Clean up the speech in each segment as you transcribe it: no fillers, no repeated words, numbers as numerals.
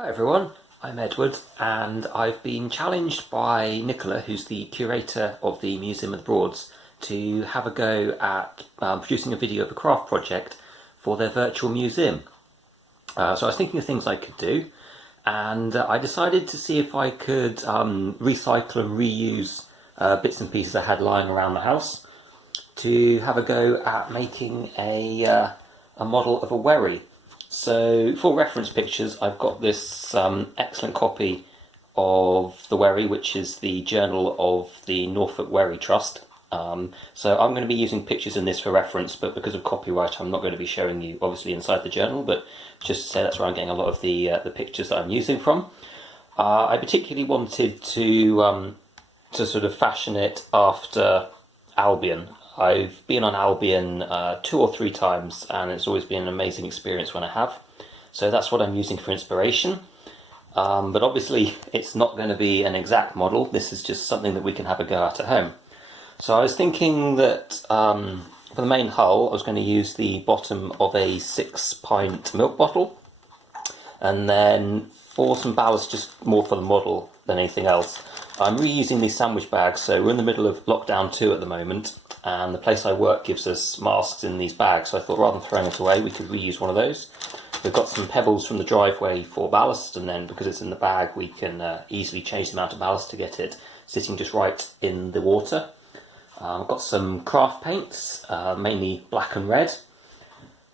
Hi everyone, I'm Edward and I've been challenged by Nicola, who's the curator of the Museum of the Broads, to have a go at producing a video of a craft project for their virtual museum. So I was thinking of things I could do, and I decided to see if I could recycle and reuse bits and pieces I had lying around the house to have a go at making a model of a wherry. So for reference pictures, I've got this excellent copy of the Wherry, which is the journal of the Norfolk Wherry Trust. So I'm going to be using pictures in this for reference, but because of copyright I'm not going to be showing you obviously inside the journal, but just to say that's where I'm getting a lot of the pictures that I'm using from. I particularly wanted to sort of fashion it after Albion. I've been on Albion 2 or 3 times and it's always been an amazing experience when I have. So that's what I'm using for inspiration. But obviously it's not going to be an exact model. This is just something that we can have a go at home. So I was thinking that for the main hull I was going to use the bottom of a 6-pint milk bottle. And then for some ballast, just more for the model than anything else, I'm reusing these sandwich bags. So we're in the middle of lockdown 2 at the moment, and the place I work gives us masks in these bags, so I thought rather than throwing it away we could reuse one of those. We've got some pebbles from the driveway for ballast, and then because it's in the bag we can easily change the amount of ballast to get it sitting just right in the water. I've got some craft paints, mainly black and red.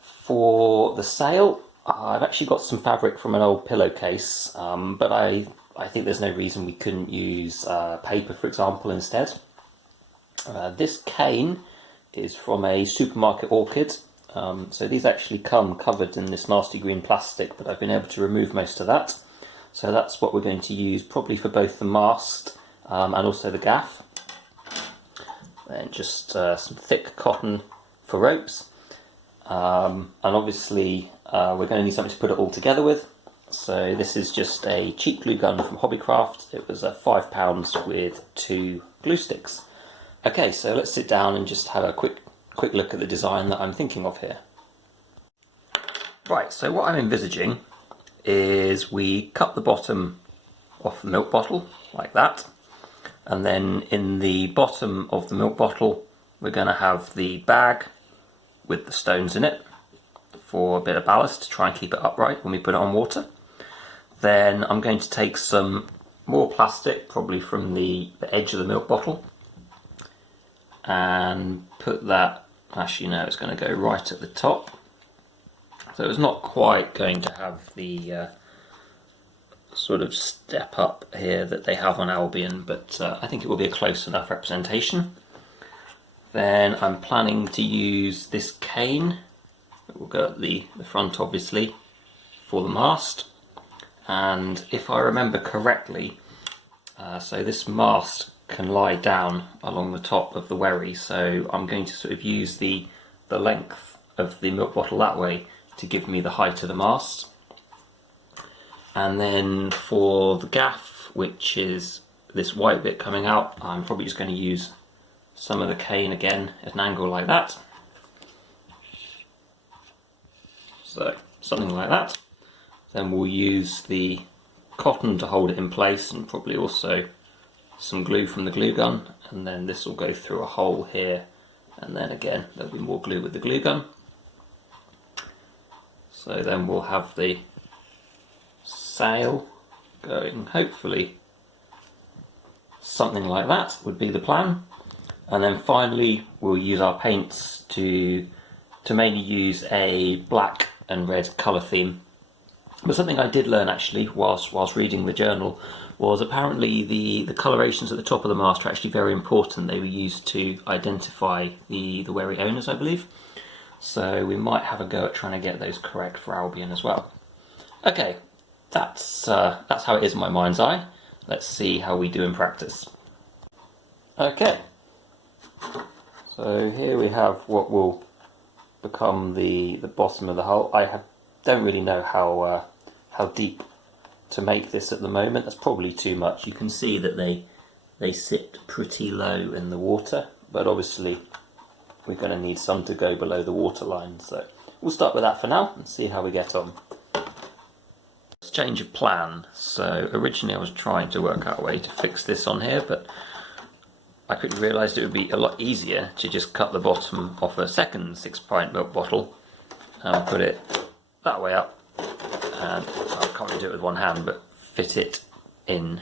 For the sail, I've actually got some fabric from an old pillowcase, but I think there's no reason we couldn't use paper, for example, instead. This cane is from a supermarket orchid, so these actually come covered in this nasty green plastic, but I've been able to remove most of that. So that's what we're going to use probably for both the mast and also the gaff. Then just some thick cotton for ropes, and obviously we're going to need something to put it all together with. So this is just a cheap glue gun from Hobbycraft. It was £5 with 2 glue sticks. Okay, so let's sit down and just have a quick look at the design that I'm thinking of here. Right, so what I'm envisaging is we cut the bottom off the milk bottle like that, and then in the bottom of the milk bottle we're going to have the bag with the stones in it for a bit of ballast to try and keep it upright when we put it on water. Then I'm going to take some more plastic, probably from the edge of the milk bottle, and put that, actually no, it's going to go right at the top. So it's not quite going to have the sort of step up here that they have on Albion, but I think it will be a close enough representation. Then I'm planning to use this cane that will go at the front obviously for the mast. And if I remember correctly, so this mast can lie down along the top of the wherry, so I'm going to sort of use the length of the milk bottle that way to give me the height of the mast. And then for the gaff, which is this white bit coming out, I'm probably just going to use some of the cane again at an angle like that. So something like that. Then we'll use the cotton to hold it in place, and probably also some glue from the glue gun, and then this will go through a hole here, and then again there'll be more glue with the glue gun. So then we'll have the sail going, hopefully something like that would be the plan. And then finally we'll use our paints to mainly use a black and red colour theme. But something I did learn actually whilst reading the journal was apparently the colorations at the top of the mast are actually very important. They were used to identify the wherry owners, I believe. So we might have a go at trying to get those correct for Albion as well. Okay, that's how it is in my mind's eye. Let's see how we do in practice. Okay, so here we have what will become the bottom of the hull. Don't really know how deep to make this at the moment. That's probably too much. You can see that they sit pretty low in the water, but obviously we're going to need some to go below the water line, so we'll start with that for now and see how we get on. change of plan. So originally I was trying to work out a way to fix this on here, but I quickly realised it would be a lot easier to just cut the bottom off a second 6-pint milk bottle and put it that way up, and I can't really do it with one hand, but fit it in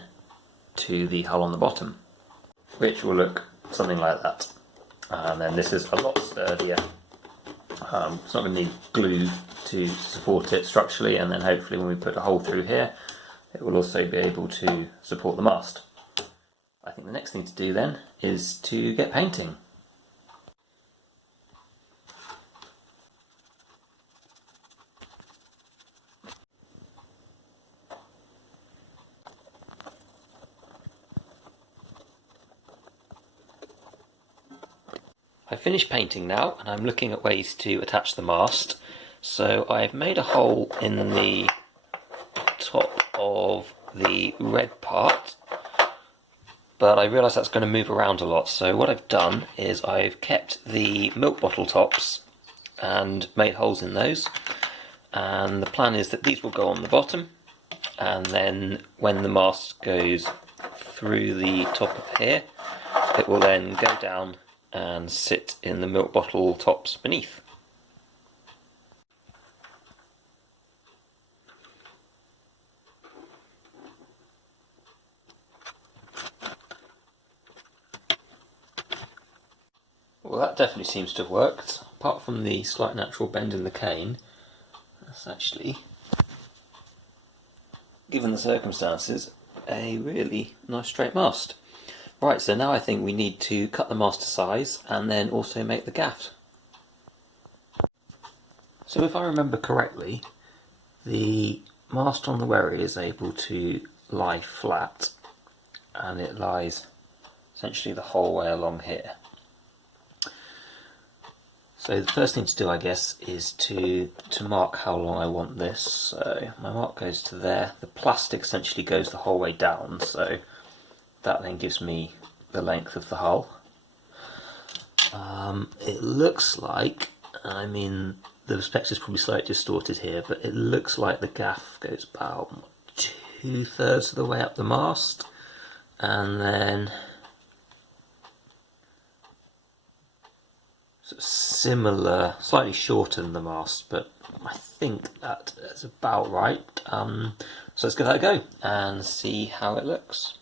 to the hull on the bottom, which will look something like that. And then this is a lot sturdier. It's not going to need glue to support it structurally, and then hopefully when we put a hole through here it will also be able to support the mast. I think the next thing to do then is to get painting. I've finished painting now and I'm looking at ways to attach the mast. So I've made a hole in the top of the red part, but I realise that's going to move around a lot. So what I've done is I've kept the milk bottle tops and made holes in those, and the plan is that these will go on the bottom, and then when the mast goes through the top of here it will then go down and sit in the milk bottle tops beneath. Well, that definitely seems to have worked. Apart from the slight natural bend in the cane, that's actually, given the circumstances, a really nice straight mast. Right, so now I think we need to cut the mast to size and then also make the gaff. So if I remember correctly, the mast on the wherry is able to lie flat, and it lies essentially the whole way along here. So the first thing to do, I guess, is to mark how long I want this. So my mark goes to there. The plastic essentially goes the whole way down, so that then gives me the length of the hull. It looks like, I mean, the perspective is probably slightly distorted here, but it looks like the gaff goes about 2/3 of the way up the mast, and then similar, slightly shorter than the mast, but I think that is about right. So let's give that a go and see how it looks.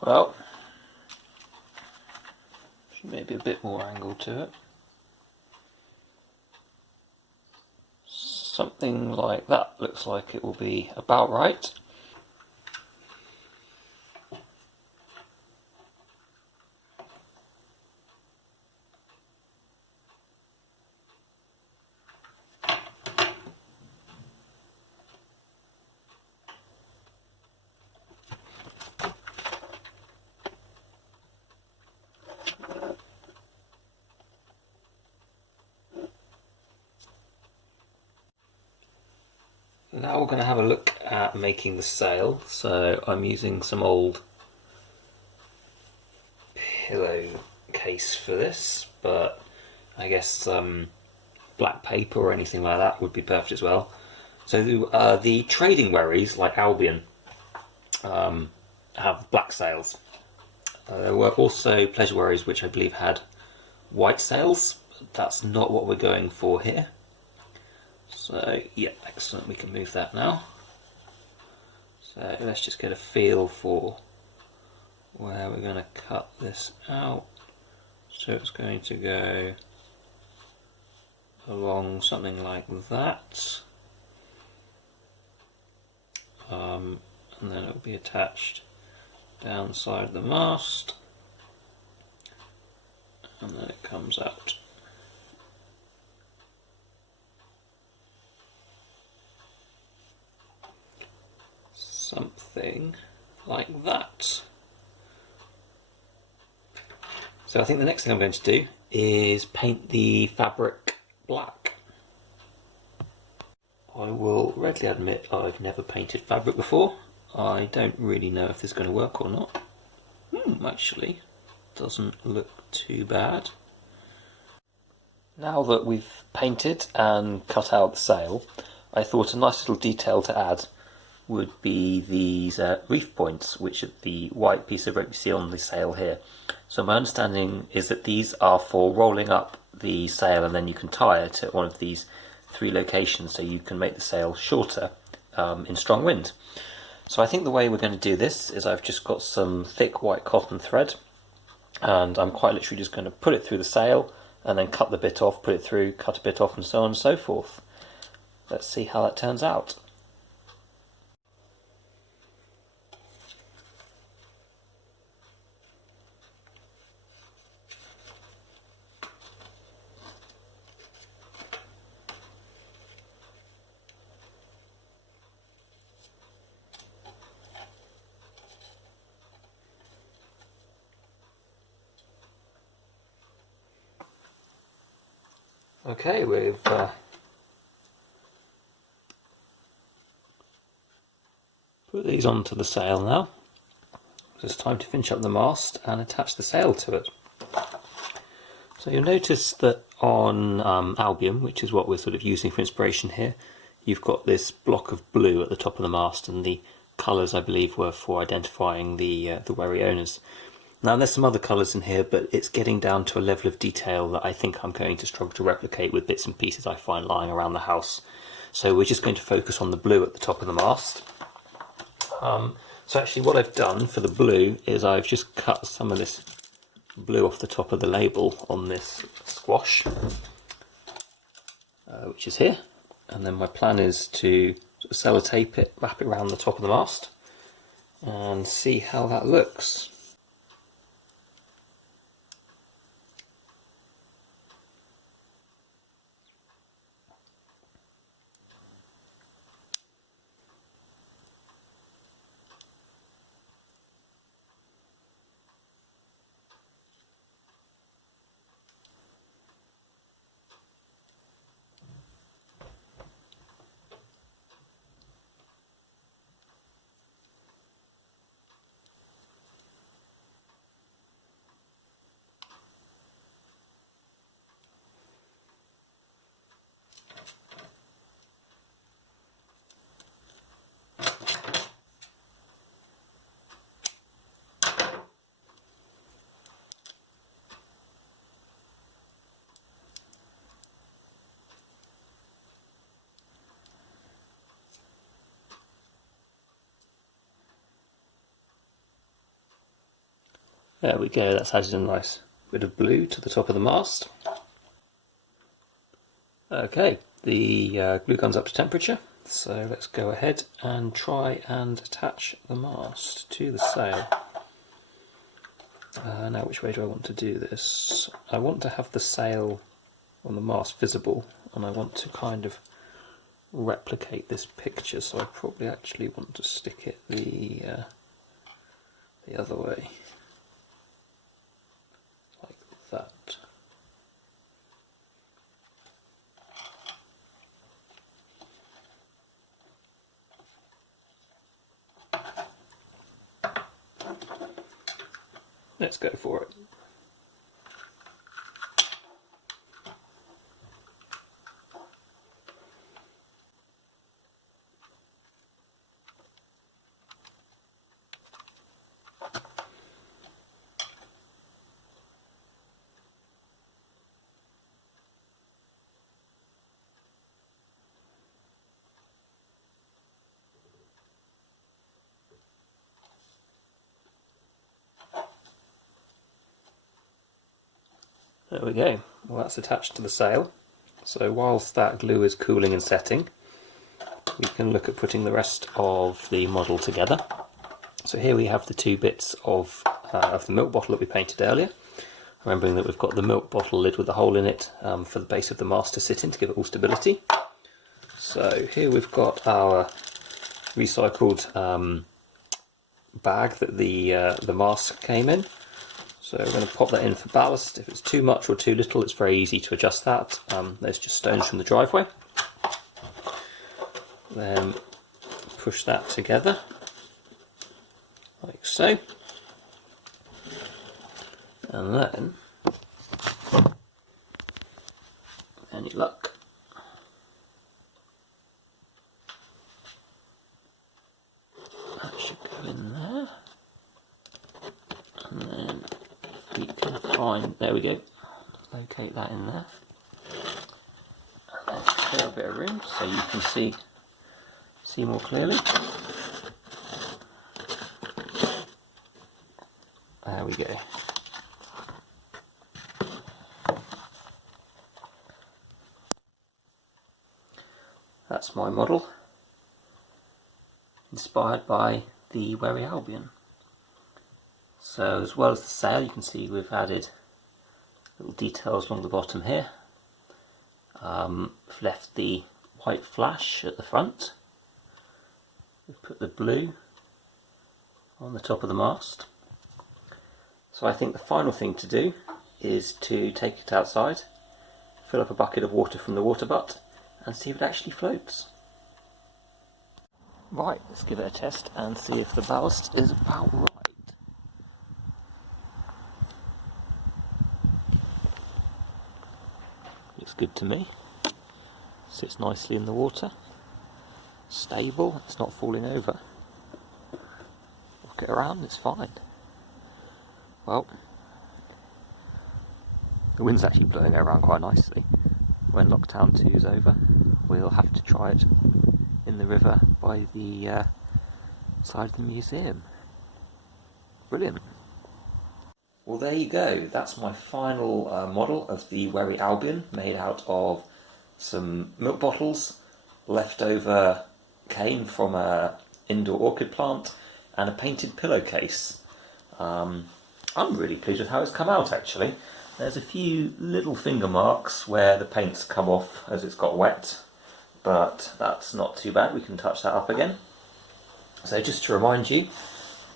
Well, maybe a bit more angle to it. Something like that looks like it will be about right. Now we're going to have a look at making the sail. So I'm using some old pillow case for this, but I guess black paper or anything like that would be perfect as well. So the trading wherries like Albion have black sails. There were also pleasure wherries which I believe had white sails. That's not what we're going for here. So yeah, excellent, we can move that now. So let's just get a feel for where we're going to cut this out. So it's going to go along something like that. And then it will be attached down the side of the mast, and then it comes out. something like that. So I think the next thing I'm going to do is paint the fabric black. I will readily admit I've never painted fabric before. I don't really know if this is going to work or not. Actually, doesn't look too bad. Now that we've painted and cut out the sail, I thought a nice little detail to add would be these reef points, which are the white piece of rope you see on the sail here. So my understanding is that these are for rolling up the sail, and then you can tie it at one of these 3 locations so you can make the sail shorter in strong wind. So I think the way we're going to do this is I've just got some thick white cotton thread, and I'm quite literally just going to put it through the sail and then cut the bit off, put it through, cut a bit off, and so on and so forth. Let's see how that turns out. Okay, we've put these onto the sail now. It's time to finish up the mast and attach the sail to it. So you'll notice that on Albion, which is what we're sort of using for inspiration here, you've got this block of blue at the top of the mast, and the colours I believe were for identifying the wherry owners. Now there's some other colours in here, but it's getting down to a level of detail that I think I'm going to struggle to replicate with bits and pieces I find lying around the house. So we're just going to focus on the blue at the top of the mast. So actually what I've done for the blue is I've just cut some of this blue off the top of the label on this squash, which is here. And then my plan is to sort of sellotape it, wrap it around the top of the mast, and see how that looks. There we go, that's added a nice bit of blue to the top of the mast. Okay, the glue gun's up to temperature, so let's go ahead and try and attach the mast to the sail. Now which way do I want to do this? I want to have the sail on the mast visible, and I want to kind of replicate this picture, so I probably actually want to stick it the other way. That. Let's go for it. There we go, well that's attached to the sail, so whilst that glue is cooling and setting, we can look at putting the rest of the model together. So here we have the 2 bits of the milk bottle that we painted earlier, remembering that we've got the milk bottle lid with a hole in it for the base of the mast to sit in to give it all stability. So here we've got our recycled bag that the mask came in. So we're going to pop that in for ballast. If it's too much or too little, it's very easy to adjust that. There's just stones from the driveway. Then push that together, like so. And then, any luck, that should go in there. And then if we can find, there we go, locate that in there. And then clear a bit of room so you can see more clearly. There we go. That's my model, inspired by the Wherry Albion. So as well as the sail, you can see we've added little details along the bottom here. We've left the white flash at the front. We've put the blue on the top of the mast. So I think the final thing to do is to take it outside, fill up a bucket of water from the water butt, and see if it actually floats. Right, let's give it a test and see if the ballast is about right. Looks good to me. Sits nicely in the water. Stable, it's not falling over. Rock it around, it's fine. Well, the wind's actually blowing it around quite nicely. When lockdown 2 is over, we'll have to try it in the river by the side of the museum. Brilliant. Well, there you go. That's my final model of the Wherry Albion, made out of some milk bottles, leftover cane from a indoor orchid plant, and a painted pillowcase. I'm really pleased with how it's come out, actually. There's a few little finger marks where the paint's come off as it's got wet, but that's not too bad. We can touch that up again. So just to remind you,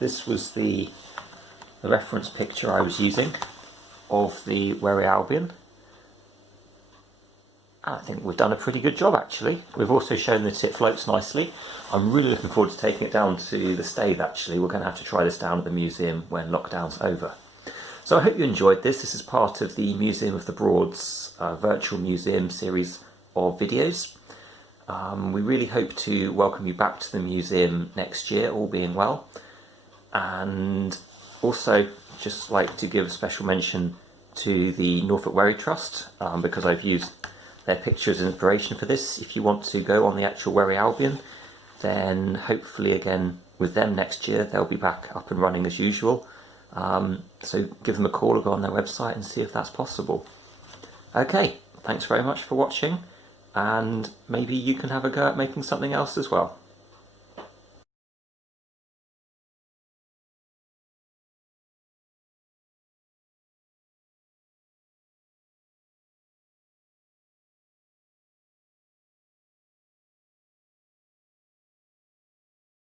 this was the reference picture I was using of the Wherry Albion. I think we've done a pretty good job, actually. We've also shown that it floats nicely. I'm really looking forward to taking it down to the Staithe, actually. We're going to have to try this down at the museum when lockdown's over. So I hope you enjoyed this. This is part of the Museum of the Broads virtual museum series of videos. We really hope to welcome you back to the museum next year, all being well. And also just like to give a special mention to the Norfolk Wherry Trust, because I've used their pictures as inspiration for this. If you want to go on the actual Wherry Albion, then hopefully again with them next year, they'll be back up and running as usual. So give them a call or go on their website and see if that's possible. Okay, thanks very much for watching, and maybe you can have a go at making something else as well.